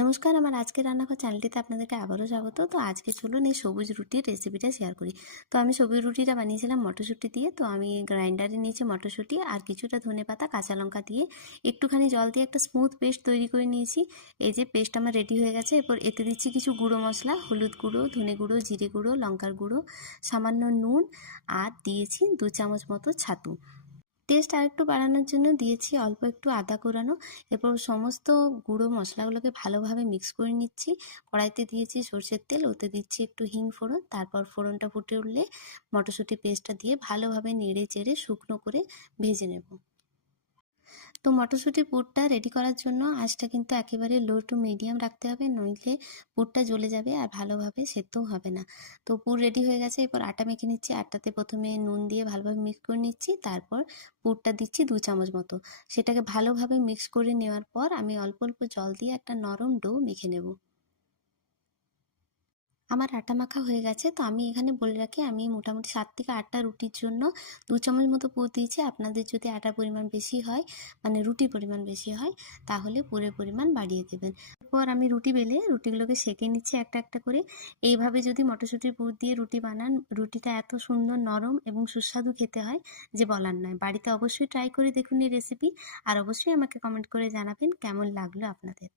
নমস্কার, আমার আজকের রান্নাঘর চ্যানেলটিতে আপনাদেরকে আবারও স্বাগত। তো আজকে চলুন এই সবুজ রুটির রেসিপিটা শেয়ার করি। তো আমি সবুজ রুটিটা বানিয়েছিলাম মটরশুঁটি দিয়ে। তো আমি গ্রাইন্ডারে নিয়েছি মটরশুঁটি আর কিছুটা ধনেপাতা, কাঁচা লঙ্কা দিয়ে একটুখানি জল দিয়ে একটা স্মুথ পেস্ট তৈরি করে নিয়েছি। এই যে পেস্ট আমার রেডি হয়ে গেছে। এরপর এতে দিচ্ছি কিছু গুঁড়ো মশলা, হলুদ গুঁড়ো, ধনে গুঁড়ো, জিরে গুঁড়ো, লঙ্কার গুঁড়ো, সামান্য নুন আর দিয়েছি 2 চামচ মতো ছাতু। টেস্ট আরেকটু বাড়ানোর জন্য দিয়েছি অল্প একটু আদা কোরানো। এরপর সমস্ত গুঁড়ো মশলাগুলোকে ভালোভাবে মিক্স করে নিচ্ছি। কড়াইতে দিয়েছি সরষের তেল, ওতে দিচ্ছি একটু হিং ফোড়ন। তারপর ফোড়নটা ফুটে উঠলে মটরশুঁটি পেস্টটা দিয়ে ভালোভাবে নেড়ে চেড়ে শুকনো করে ভেজে নেব। তো মটরশুঁটির পুরটা রেডি করার জন্য আঁচটা কিন্তু একেবারে লো টু মিডিয়াম রাখতে হবে, নইলে পুরটা জ্বলে যাবে আর ভালোভাবে সেদ্ধও হবে না। তো পুর রেডি হয়ে গেছে। এরপর আটা মেখে নিচ্ছি। আটাতে প্রথমে নুন দিয়ে ভালোভাবে মিক্স করে নিচ্ছি। তারপর পুরটা দিচ্ছি 2 চামচ মতো। সেটাকে ভালোভাবে মিক্স করে নেওয়ার পর আমি অল্প অল্প জল দিয়ে একটা নরম ডো মেখে নেব। আমার আটা মাখা হয়ে গেছে। তো আমি এখানে বলে রাখি, আমি মোটামুটি 7 থেকে 8টা রুটির জন্য 2 চামচ মতো পুর দিয়েছি। আপনাদের যদি আটার পরিমাণ বেশি হয়, মানে রুটির পরিমাণ বেশি হয়, তাহলে পুরের পরিমাণ বাড়িয়ে দেবেন। এরপর আমি রুটি বেলে রুটিগুলোকে সেঁকে নিচ্ছি একটা একটা করে। এইভাবে যদি মটরশুঁটির পুর দিয়ে রুটি বানান, রুটিটা এত সুন্দর নরম এবং সুস্বাদু খেতে হয় যে বলার নয়। বাড়িতে অবশ্যই ট্রাই করে দেখুন এই রেসিপি। আর অবশ্যই আমাকে কমেন্ট করে জানাবেন কেমন লাগলো আপনাদের।